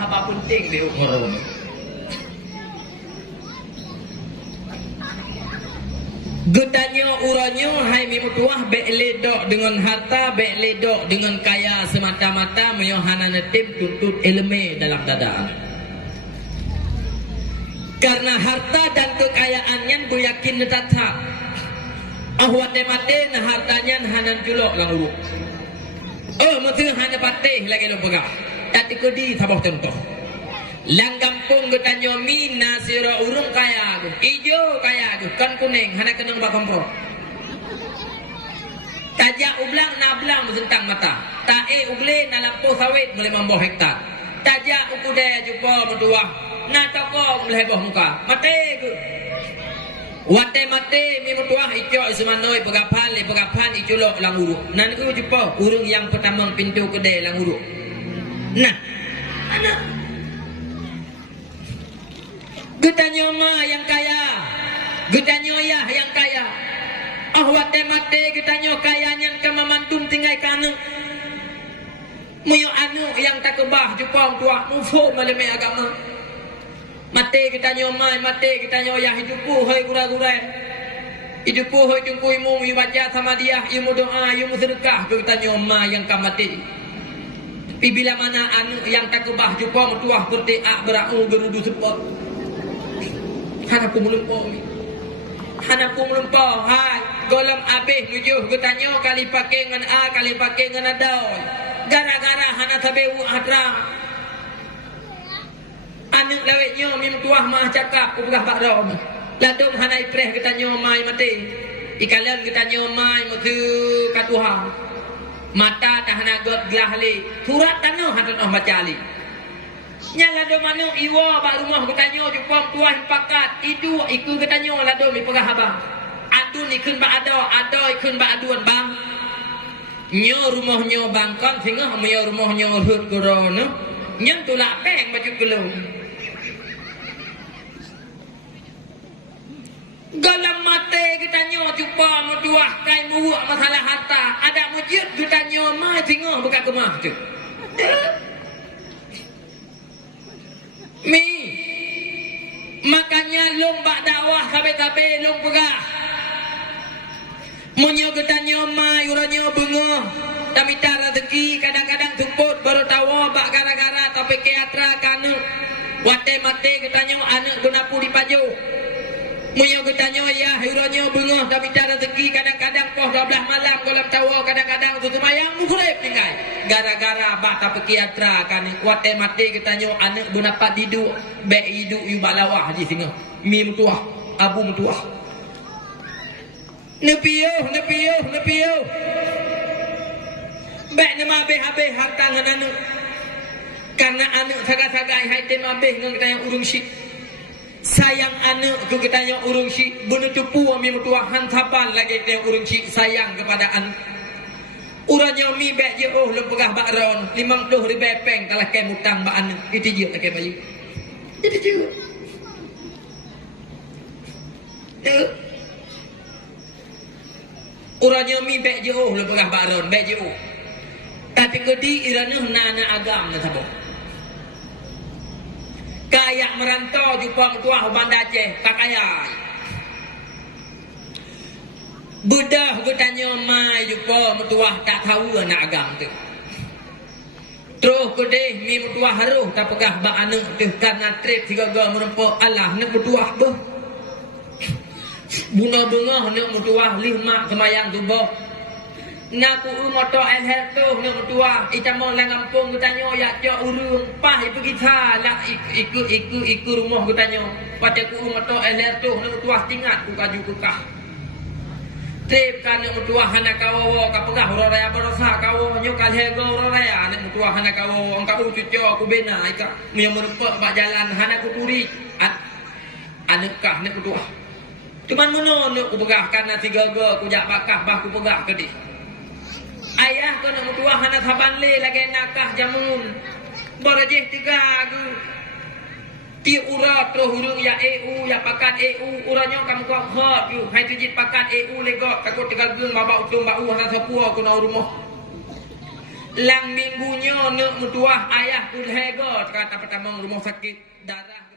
apa penting di umur. Getanya uranyo hai mimutuah bek ledok dengan harta, bek ledok dengan kaya semata-mata meyohana netip tuntut ilmu dalam dada. Karena harta dan kekayaannya buyakin netata. Ahwate mate nah hartanya hanan julok lang uruk. Oh mesti hana patih lagi lo pegah. Tati kedi sabah tentoh. Lang kampung getanyo mi nasira urung kaya ijo kaya kan kuning hana keneng bakompro tajak ublang nablang sentang mata tae uble na lampu sawit boleh membuah hektar tajak ukude jupa meduah na toko boleh boh muka mate wate mate mi meduah ijo ismanoi pegapan iculok lang uruk nan ku jupa urung yang pertama pintu kedai lang uruk nah anak Getanyo ma yang kaya, getanyo yah yang kaya. Ahwate mate getanyo kayanya kemamantum tinggal kanu. Muyo anu yang tak kebah jupang tua mufo maleme agama. Mate getanyo ma mate getanyo yah hidupu hoi gura-gura. Hidupu hoi tungku imu baca sama dia imu doa imu sedekah getanyo ma yang kamati. Tapi bila mana anu yang tak kebah jupang tua berteak beramu gerudu sepot. Hanaku melumpo hai golem abih nujuh getanyo kali pakai ngan a kali pakai ngan adau gara-gara hana tabeu hadra anu lawetnyo mim tuah mah cakap ku begah bakrom ladum hana ipreh getanyo mai mati ikalan getanyo mai mutu katuha mata tahana got glahli surat tanu hadan oh bacali nyala do manu iwa bak rumah getanyo jupang tuan pakat itu iku getanyo lado mi pegah abang adun ikun bak ada ikun bak aduan bang nyo rumah nyo bangkon sehingga meyo rumah nyo hut gorono nyen tulak peng baju gelung galam mate getanyo jupang muduah kai muwak masalah harta ada mujud getanyo mai sehingga buka kemah tu mi makanya long bak dakwah kabe-kabe long pegah munyo getanyo mai uranyo bengoh tamita rezeki kadang-kadang tuput baru tawa bak gara-gara tapi keatra kanu wate mate getanyo anak gunapu di paju munyo getanyo ya uranyo bengoh tamita rezeki kadang-kadang poh 12 malam golap tawa kadang-kadang tutumayang mukrep tinggal gara-gara bak tapi keatra kan wate mate getanyo anak gunapat didu bek hidu yu balawah di sini mi mutuah abu mutuah nepiyo bek nama be harta ngan anu karena anu saga-saga hai tem abeh ngan getanyo urung syik sayang anu ku getanyo urung syik bener tupu mi mutuah han saban lagi getanyo urung syik sayang kepada anu uranyo mi bek je oh lem pegah bak ron 50 ribu peng kalah ke mutang bak anu itu je tak ke bayu itu je uranyo mi bek je oh lem pegah bak ron bek je oh tapi kedi irane nana agam na sabo kayak merantau jupang tuah Banda Aceh kakaya bedah getanyo mai jupa mutuah tak tahu anak agam tu terus kedeh mi mutuah haruh tak pegah bak anak tu karena trip tiga-tiga menempuh Allah nak mutuah beh bunga-bunga nak mutuah lima semayang tu boh nak moto elher tu nak mutuah itamo lang kampung getanyo ya cok urung pah ibu kita lah iku rumah getanyo pada ku moto elher tu nak mutuah tingkat ku kaju kekah trip kan nak mutuah anak kawo kapegah raya berosa kawo nyokal hego raya anak mutuah anak kawo angka cucu aku bena ika yang merepek bak jalan anak ku turi anak kah nak mutuah cuman mono nak ku pegah karena tiga go ku jak bakah bah ku pegah ke di ayah ko nak mutuah anak saban le lagi nakah jamun borajeh tiga aku ti ura to hurung ya EU ya pakat EU uranyo kamu kok hot yu hai tujit pakat EU lego takut tegal gung baba utum bau hana sapua ko na rumah Lang minggunya nak mutuah ayah ku hego kata pertama rumah sakit darah